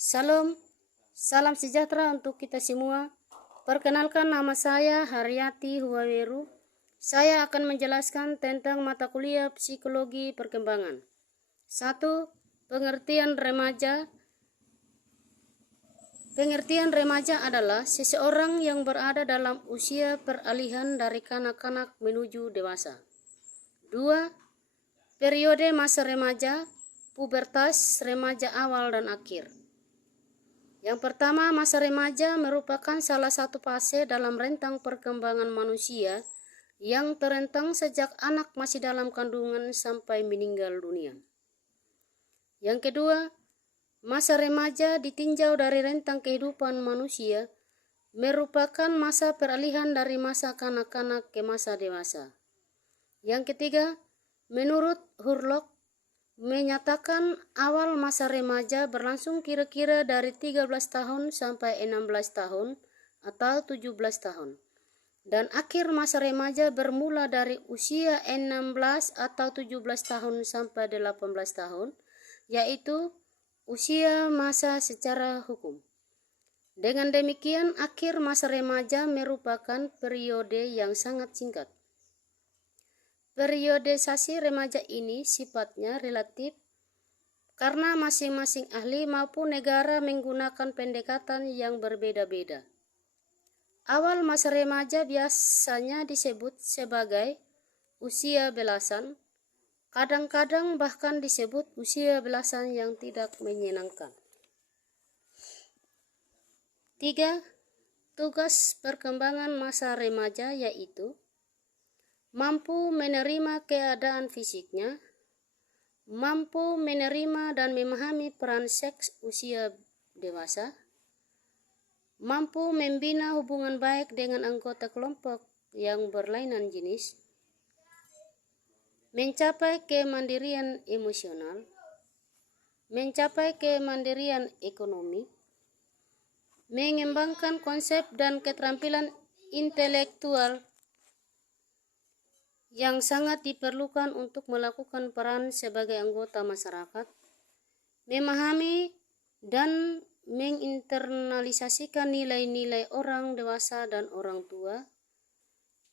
Salam, salam sejahtera untuk kita semua. Perkenalkan, nama saya Haryati Huwaweru. Saya akan menjelaskan tentang mata kuliah Psikologi Perkembangan. 1. Pengertian remaja. Pengertian remaja adalah seseorang yang berada dalam usia peralihan dari kanak-kanak menuju dewasa. 2. Periode masa remaja, pubertas, remaja awal dan akhir. Yang pertama, masa remaja merupakan salah satu fase dalam rentang perkembangan manusia yang terentang sejak anak masih dalam kandungan sampai meninggal dunia. Yang kedua, masa remaja ditinjau dari rentang kehidupan manusia merupakan masa peralihan dari masa kanak-kanak ke masa dewasa. Yang ketiga, menurut Hurlock, menyatakan awal masa remaja berlangsung kira-kira dari 13 tahun sampai 16 tahun atau 17 tahun. Dan akhir masa remaja bermula dari usia 16 atau 17 tahun sampai 18 tahun, yaitu usia masa secara hukum. Dengan demikian, akhir masa remaja merupakan periode yang sangat singkat. Periodisasi remaja ini sifatnya relatif karena masing-masing ahli maupun negara menggunakan pendekatan yang berbeda-beda. Awal masa remaja biasanya disebut sebagai usia belasan, kadang-kadang bahkan disebut usia belasan yang tidak menyenangkan. 3. Tugas perkembangan masa remaja yaitu mampu menerima keadaan fisiknya, mampu menerima dan memahami peran seks usia dewasa, mampu membina hubungan baik dengan anggota kelompok yang berlainan jenis, mencapai kemandirian emosional, mencapai kemandirian ekonomi, mengembangkan konsep dan keterampilan intelektual yang sangat diperlukan untuk melakukan peran sebagai anggota masyarakat, memahami dan menginternalisasikan nilai-nilai orang dewasa dan orang tua,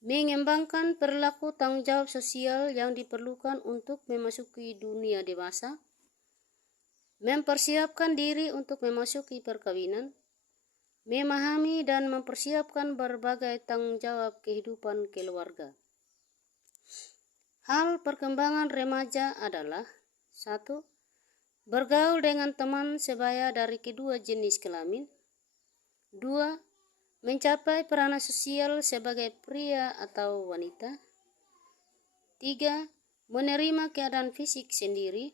mengembangkan perilaku tanggung jawab sosial yang diperlukan untuk memasuki dunia dewasa, mempersiapkan diri untuk memasuki perkawinan, memahami dan mempersiapkan berbagai tanggung jawab kehidupan keluarga. Hal perkembangan remaja adalah 1. Bergaul dengan teman sebaya dari kedua jenis kelamin. 2. Mencapai peranan sosial sebagai pria atau wanita. 3. Menerima keadaan fisik sendiri.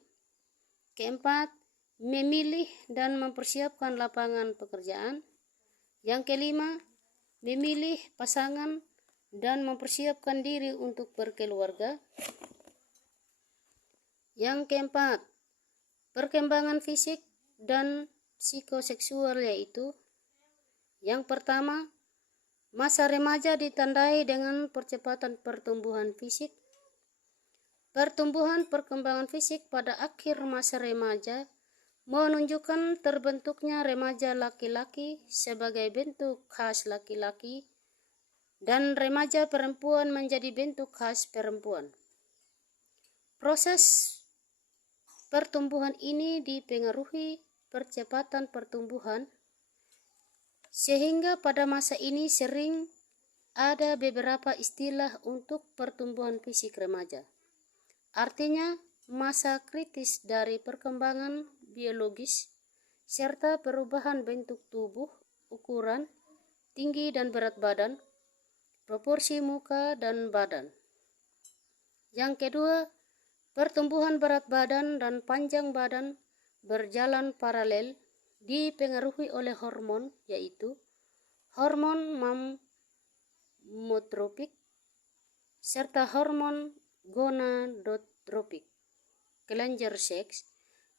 4. Memilih dan mempersiapkan lapangan pekerjaan. Yang kelima, memilih pasangan dan mempersiapkan diri untuk berkeluarga. Yang keempat, perkembangan fisik dan psikoseksual yaitu yang pertama, masa remaja ditandai dengan percepatan pertumbuhan fisik. Pertumbuhan perkembangan fisik pada akhir masa remaja menunjukkan terbentuknya remaja laki-laki sebagai bentuk khas laki-laki dan remaja perempuan menjadi bentuk khas perempuan. Proses pertumbuhan ini dipengaruhi percepatan pertumbuhan, sehingga pada masa ini sering ada beberapa istilah untuk pertumbuhan fisik remaja. Artinya, masa kritis dari perkembangan biologis serta perubahan bentuk tubuh, ukuran, tinggi dan berat badan, proporsi muka dan badan. Yang kedua, pertumbuhan berat badan dan panjang badan berjalan paralel dipengaruhi oleh hormon yaitu hormon mamotropik serta hormon gonadotropik, kelenjar seks,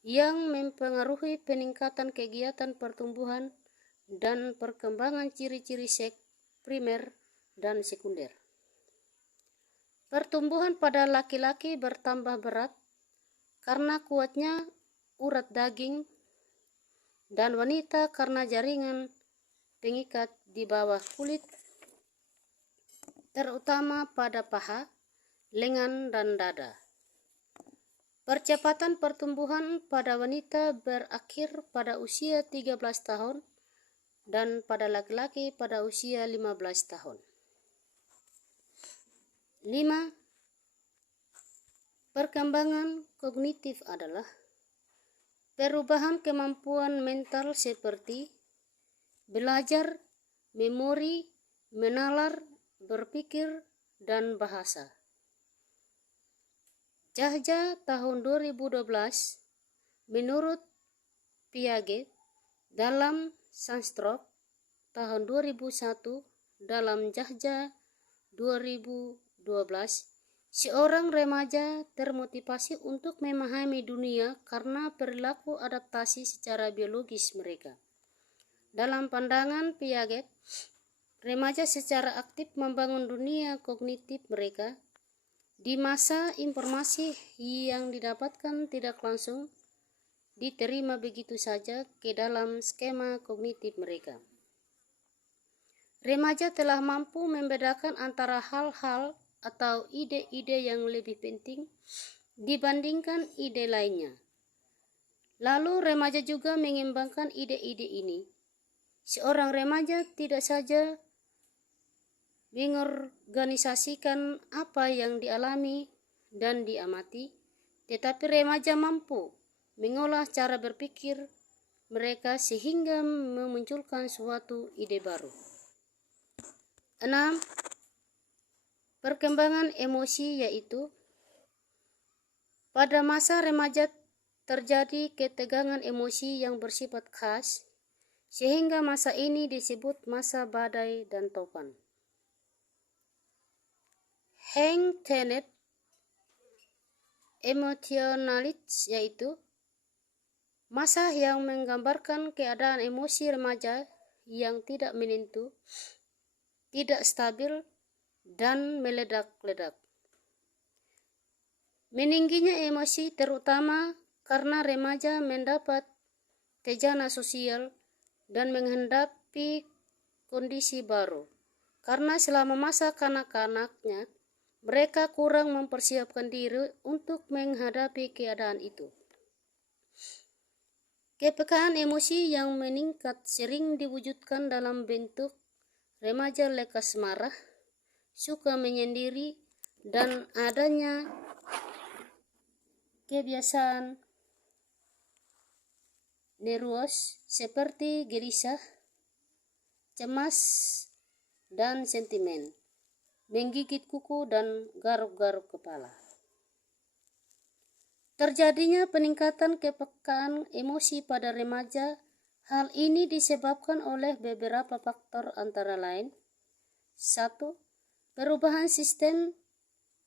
yang mempengaruhi peningkatan kegiatan pertumbuhan dan perkembangan ciri-ciri seks primer dan sekunder. Pertumbuhan pada laki-laki bertambah berat karena kuatnya urat daging dan wanita karena jaringan pengikat di bawah kulit, terutama pada paha, lengan, dan dada. Percepatan pertumbuhan pada wanita berakhir pada usia 13 tahun dan pada laki-laki pada usia 15 tahun. 5. Perkembangan kognitif adalah perubahan kemampuan mental seperti belajar, memori, menalar, berpikir, dan bahasa. Jahja tahun 2012 menurut Piaget dalam Sandstrop tahun 2001 dalam Jahja 2012, seorang remaja termotivasi untuk memahami dunia karena perilaku adaptasi secara biologis mereka. Dalam pandangan Piaget, remaja secara aktif membangun dunia kognitif mereka di masa informasi yang didapatkan tidak langsung diterima begitu saja ke dalam skema kognitif mereka. Remaja telah mampu membedakan antara hal-hal atau ide-ide yang lebih penting dibandingkan ide lainnya. Lalu remaja juga mengembangkan ide-ide ini. Seorang remaja tidak saja mengorganisasikan apa yang dialami dan diamati, tetapi remaja mampu mengolah cara berpikir mereka sehingga memunculkan suatu ide baru. 6. Perkembangan emosi, yaitu pada masa remaja terjadi ketegangan emosi yang bersifat khas, sehingga masa ini disebut masa badai dan topan. Hank Tenet Emotionalities, yaitu masa yang menggambarkan keadaan emosi remaja yang tidak menentu, tidak stabil, dan meledak-ledak. Meningginya emosi terutama karena remaja mendapat tejana sosial dan menghadapi kondisi baru. Karena selama masa kanak-kanaknya, mereka kurang mempersiapkan diri untuk menghadapi keadaan itu. Kepekaan emosi yang meningkat sering diwujudkan dalam bentuk remaja lekas marah, suka menyendiri, dan adanya kebiasaan nervous seperti gelisah, cemas, dan sentimen, menggigit kuku, dan garuk-garuk kepala. Terjadinya peningkatan kepekaan emosi pada remaja. Hal ini disebabkan oleh beberapa faktor antara lain: 1. Perubahan sistem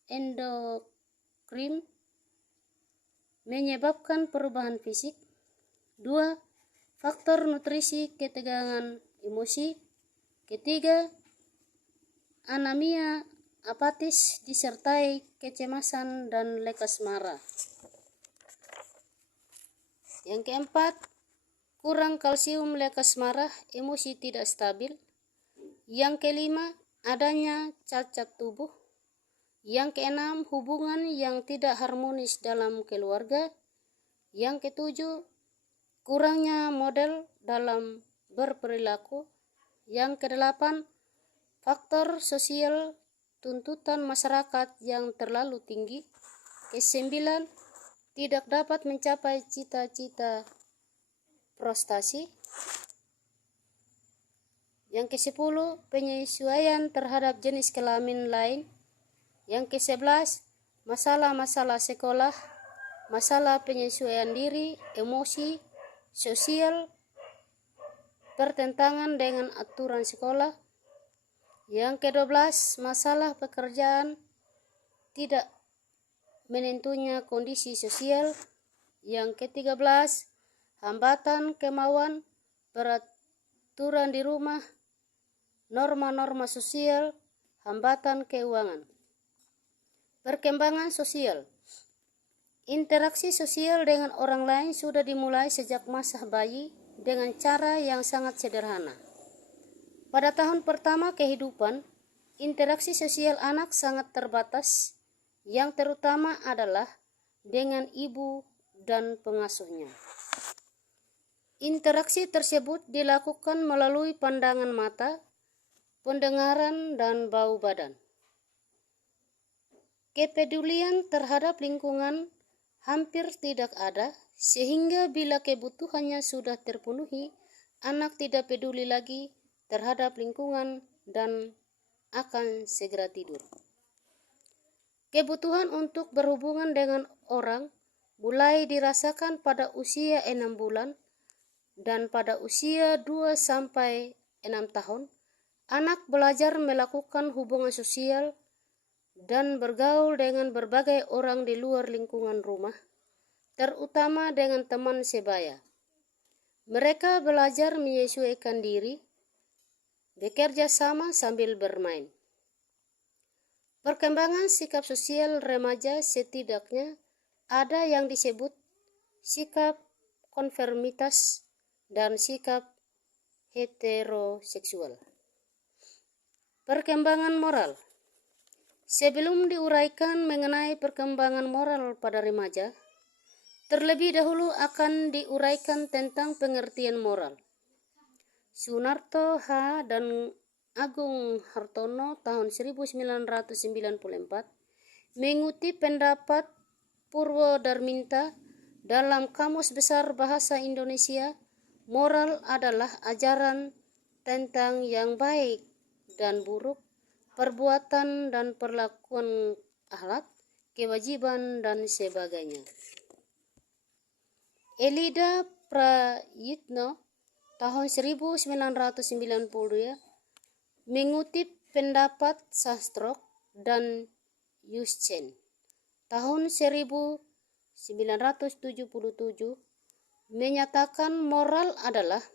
endokrin menyebabkan perubahan fisik. 2. Faktor nutrisi ketegangan emosi. Ketiga, anemia apatis disertai kecemasan dan lekas marah. Yang keempat, kurang kalsium, lekas marah, emosi tidak stabil. Yang kelima, adanya cacat tubuh. Yang keenam, hubungan yang tidak harmonis dalam keluarga. Yang ketujuh, kurangnya model dalam berperilaku. Yang kedelapan, faktor sosial, tuntutan masyarakat yang terlalu tinggi. Kesembilan, tidak dapat mencapai cita-cita prestasi. Yang ke-10, penyesuaian terhadap jenis kelamin lain. Yang ke-11, masalah-masalah sekolah, masalah penyesuaian diri, emosi, sosial, pertentangan dengan aturan sekolah. Yang ke-12, masalah pekerjaan, tidak menentunya kondisi sosial. Yang ke-13, hambatan kemauan, peraturan di rumah, norma-norma sosial, hambatan keuangan. Perkembangan sosial. Interaksi sosial dengan orang lain sudah dimulai sejak masa bayi dengan cara yang sangat sederhana. Pada tahun pertama kehidupan, interaksi sosial anak sangat terbatas, yang terutama adalah dengan ibu dan pengasuhnya. Interaksi tersebut dilakukan melalui pandangan mata, pendengaran, dan bau badan. Kepedulian terhadap lingkungan hampir tidak ada, sehingga bila kebutuhannya sudah terpenuhi, anak tidak peduli lagi terhadap lingkungan dan akan segera tidur. Kebutuhan untuk berhubungan dengan orang mulai dirasakan pada usia 6 bulan, dan pada usia 2-6 tahun, anak belajar melakukan hubungan sosial dan bergaul dengan berbagai orang di luar lingkungan rumah, terutama dengan teman sebaya. Mereka belajar menyesuaikan diri, bekerja sama sambil bermain. Perkembangan sikap sosial remaja setidaknya ada yang disebut sikap konformitas dan sikap heteroseksual. Perkembangan moral. Sebelum diuraikan mengenai perkembangan moral pada remaja, terlebih dahulu akan diuraikan tentang pengertian moral. Sunarto H. dan Agung Hartono tahun 1994 mengutip pendapat Purwodarminta dalam Kamus Besar Bahasa Indonesia. Moral adalah ajaran tentang yang baik dan buruk, perbuatan dan perlakuan akhlak, kewajiban, dan sebagainya. Elida Prayitno tahun 1992 mengutip pendapat Sastrok dan Yuschen tahun 1977 menyatakan moral adalah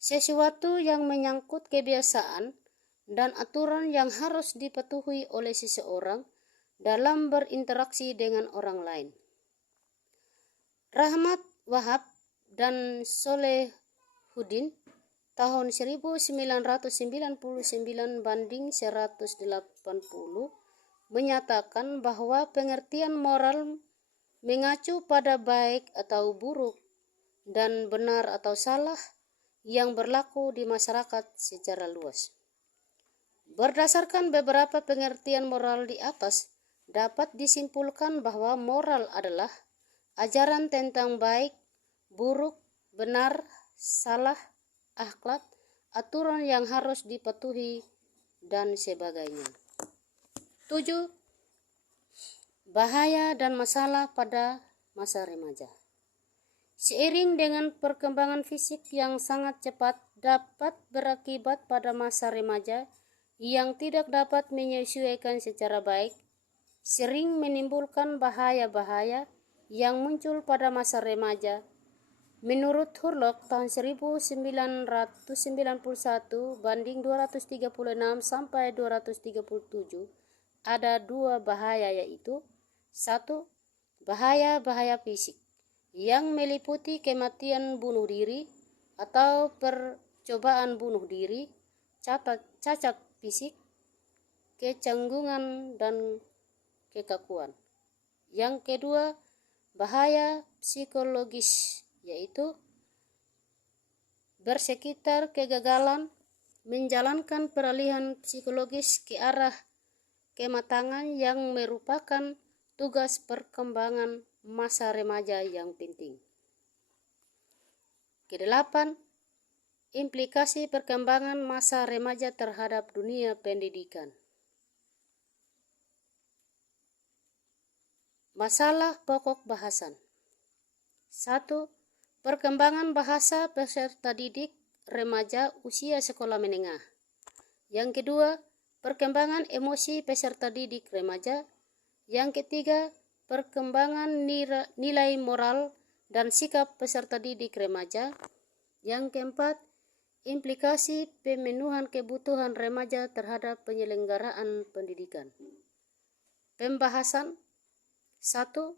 sesuatu yang menyangkut kebiasaan dan aturan yang harus dipatuhi oleh seseorang dalam berinteraksi dengan orang lain. Rahmat Wahab dan Solehuddin tahun 1999 menyatakan bahwa pengertian moral mengacu pada baik atau buruk dan benar atau salah yang berlaku di masyarakat secara luas. Berdasarkan beberapa pengertian moral di atas, dapat disimpulkan bahwa moral adalah ajaran tentang baik, buruk, benar, salah, akhlak, aturan yang harus dipatuhi, dan sebagainya. 7. Bahaya dan masalah pada masa remaja. Seiring dengan perkembangan fisik yang sangat cepat dapat berakibat pada masa remaja yang tidak dapat menyesuaikan secara baik, sering menimbulkan bahaya-bahaya yang muncul pada masa remaja. Menurut Hurlock tahun 1991 banding 236 sampai 237 ada 2 bahaya, yaitu 1. Bahaya-bahaya fisik yang meliputi kematian bunuh diri atau percobaan bunuh diri, cacat fisik, kecanggungan, dan kekakuan. Yang kedua, bahaya psikologis, yaitu bersekitar kegagalan menjalankan peralihan psikologis ke arah kematangan yang merupakan tugas perkembangan masa remaja yang penting. Kedelapan, implikasi perkembangan masa remaja terhadap dunia pendidikan. Masalah pokok bahasan. 1. Perkembangan bahasa peserta didik remaja usia sekolah menengah. Yang kedua, perkembangan emosi peserta didik remaja. Yang ketiga, perkembangan nilai moral dan sikap peserta didik remaja. Yang keempat, implikasi pemenuhan kebutuhan remaja terhadap penyelenggaraan pendidikan. Pembahasan. 1.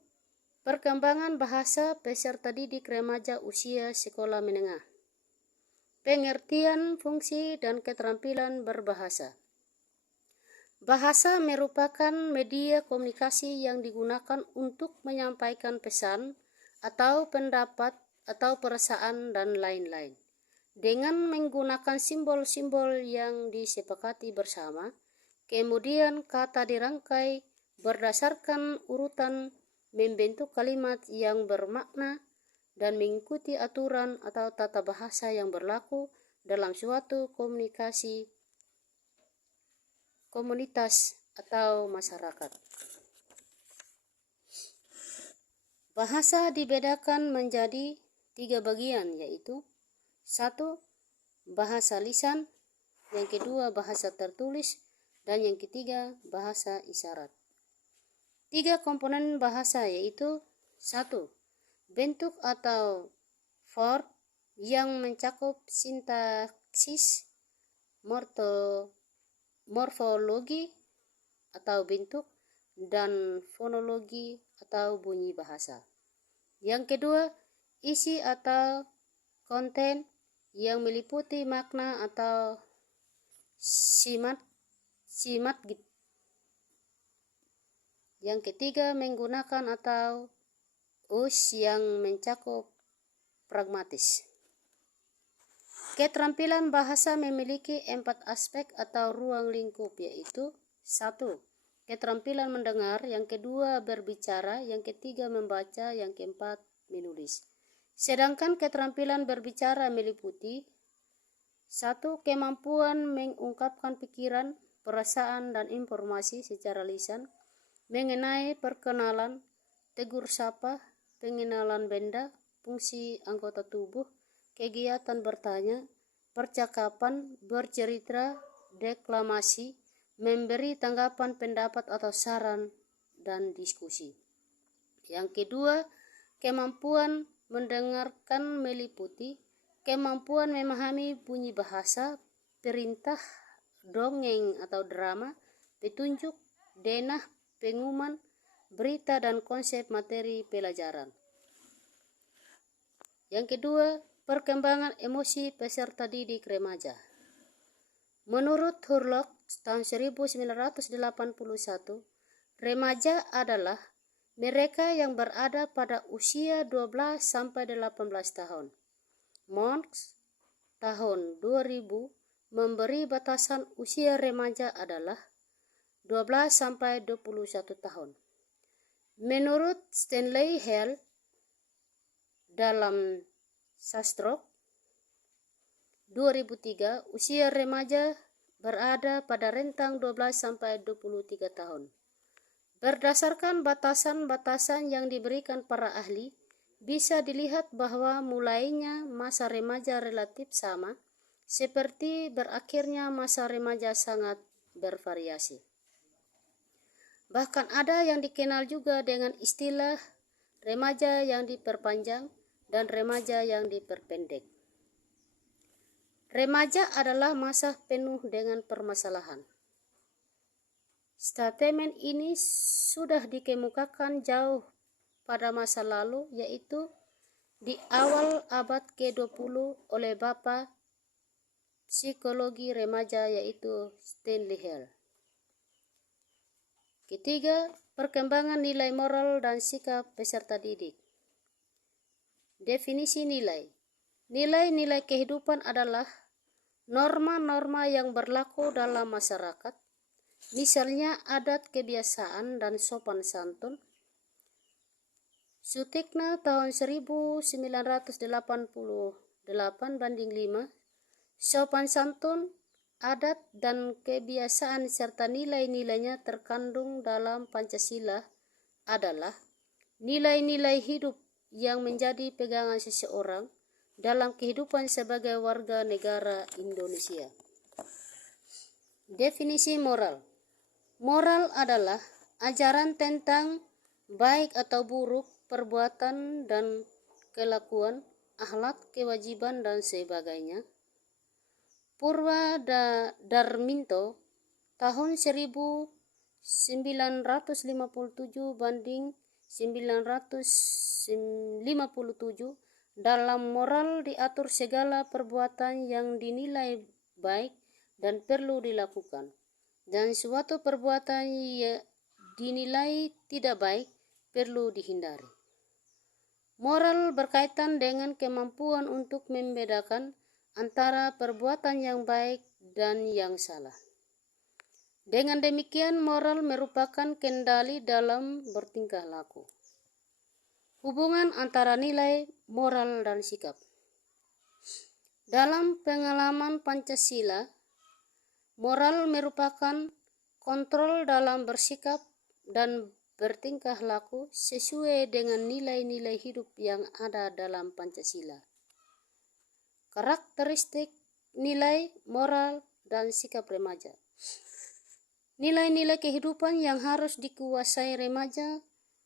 Perkembangan bahasa peserta didik remaja usia sekolah menengah. Pengertian, fungsi, dan keterampilan berbahasa. Bahasa merupakan media komunikasi yang digunakan untuk menyampaikan pesan atau pendapat atau perasaan dan lain-lain. Dengan menggunakan simbol-simbol yang disepakati bersama, kemudian kata dirangkai berdasarkan urutan membentuk kalimat yang bermakna dan mengikuti aturan atau tata bahasa yang berlaku dalam suatu komunitas atau masyarakat. Bahasa dibedakan menjadi 3 bagian, yaitu 1. Bahasa lisan, yang kedua bahasa tertulis, dan yang ketiga bahasa isyarat. 3 komponen bahasa yaitu 1. Bentuk atau verb yang mencakup sintaksis, morfologi atau bentuk, dan fonologi atau bunyi bahasa. Yang kedua, isi atau konten yang meliputi makna atau simat. Yang ketiga, menggunakan atau yang mencakup pragmatis. Keterampilan bahasa memiliki 4 aspek atau ruang lingkup, yaitu 1. Keterampilan mendengar, yang kedua berbicara, yang ketiga membaca, yang keempat menulis. Sedangkan keterampilan berbicara meliputi 1. Kemampuan mengungkapkan pikiran, perasaan, dan informasi secara lisan mengenai perkenalan, tegur sapa, pengenalan benda, fungsi anggota tubuh, kegiatan bertanya, percakapan, bercerita, deklamasi, memberi tanggapan, pendapat atau saran, dan diskusi. Yang kedua, kemampuan mendengarkan meliputi kemampuan memahami bunyi bahasa, perintah, dongeng atau drama, petunjuk, denah, pengumuman, berita, dan konsep materi pelajaran. Yang kedua, perkembangan emosi peserta didik remaja. Menurut Hurlock tahun 1981, remaja adalah mereka yang berada pada usia 12 sampai 18 tahun. Monks tahun 2000 memberi batasan usia remaja adalah 12 sampai 21 tahun. Menurut Stanley Hale dalam Sastrock 2003, usia remaja berada pada rentang 12 sampai 23 tahun. Berdasarkan batasan-batasan yang diberikan para ahli, bisa dilihat bahwa mulainya masa remaja relatif sama, seperti berakhirnya masa remaja sangat bervariasi. Bahkan ada yang dikenal juga dengan istilah remaja yang diperpanjang dan remaja yang diperpendek. Remaja adalah masa penuh dengan permasalahan. Statement ini sudah dikemukakan jauh pada masa lalu, yaitu di awal abad ke-20 oleh Bapak Psikologi Remaja, yaitu Stanley Hale. Ketiga, perkembangan nilai moral dan sikap peserta didik. Definisi nilai. Nilai-nilai kehidupan adalah norma-norma yang berlaku dalam masyarakat, misalnya adat, kebiasaan, dan sopan santun. Sutikna tahun 1988 banding 5, sopan santun, adat, dan kebiasaan serta nilai-nilainya terkandung dalam Pancasila adalah nilai-nilai hidup yang menjadi pegangan seseorang dalam kehidupan sebagai warga negara Indonesia. Definisi moral. Moral adalah ajaran tentang baik atau buruk perbuatan dan kelakuan, akhlak, kewajiban, dan sebagainya. Purwa Darminto tahun 1957 banding 1957 Dalam moral diatur segala perbuatan yang dinilai baik dan perlu dilakukan, dan suatu perbuatan yang dinilai tidak baik perlu dihindari. Moral berkaitan dengan kemampuan untuk membedakan antara perbuatan yang baik dan yang salah. Dengan demikian, moral merupakan kendali dalam bertingkah laku. Hubungan antara nilai, moral, dan sikap. Dalam pengalaman Pancasila, moral merupakan kontrol dalam bersikap dan bertingkah laku sesuai dengan nilai-nilai hidup yang ada dalam Pancasila. Karakteristik nilai, moral, dan sikap remaja. Nilai-nilai kehidupan yang harus dikuasai remaja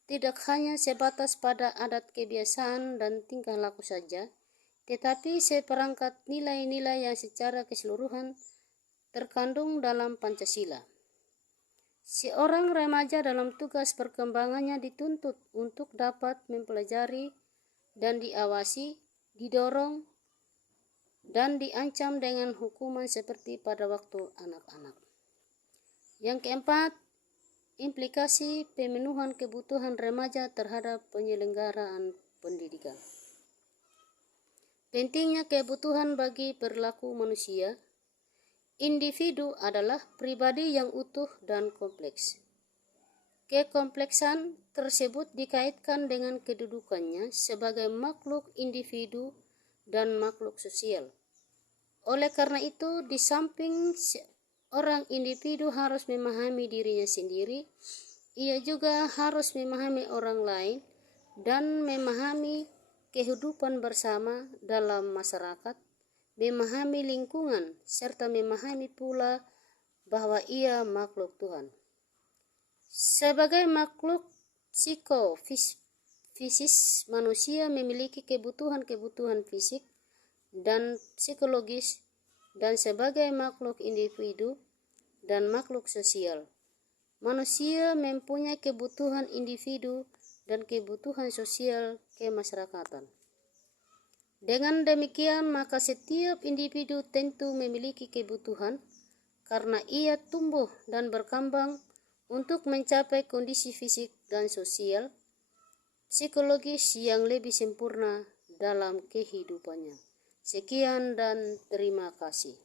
tidak hanya sebatas pada adat kebiasaan dan tingkah laku saja, tetapi seperangkat nilai-nilai yang secara keseluruhan terkandung dalam Pancasila. Seorang remaja dalam tugas perkembangannya dituntut untuk dapat mempelajari dan diawasi, didorong, dan diancam dengan hukuman seperti pada waktu anak-anak. Yang keempat, implikasi pemenuhan kebutuhan remaja terhadap penyelenggaraan pendidikan. Pentingnya kebutuhan bagi perilaku manusia. Individu adalah pribadi yang utuh dan kompleks. Kekompleksan tersebut dikaitkan dengan kedudukannya sebagai makhluk individu dan makhluk sosial. Oleh karena itu, di samping orang individu harus memahami dirinya sendiri, ia juga harus memahami orang lain dan memahami kehidupan bersama dalam masyarakat, memahami lingkungan, serta memahami pula bahwa ia makhluk Tuhan. Sebagai makhluk psikofisis, manusia memiliki kebutuhan-kebutuhan fisik dan psikologis, dan sebagai makhluk individu dan makhluk sosial, manusia mempunyai kebutuhan individu dan kebutuhan sosial kemasyarakatan. Dengan demikian, maka setiap individu tentu memiliki kebutuhan karena ia tumbuh dan berkembang untuk mencapai kondisi fisik dan sosial, psikologis yang lebih sempurna dalam kehidupannya. Sekian dan terima kasih.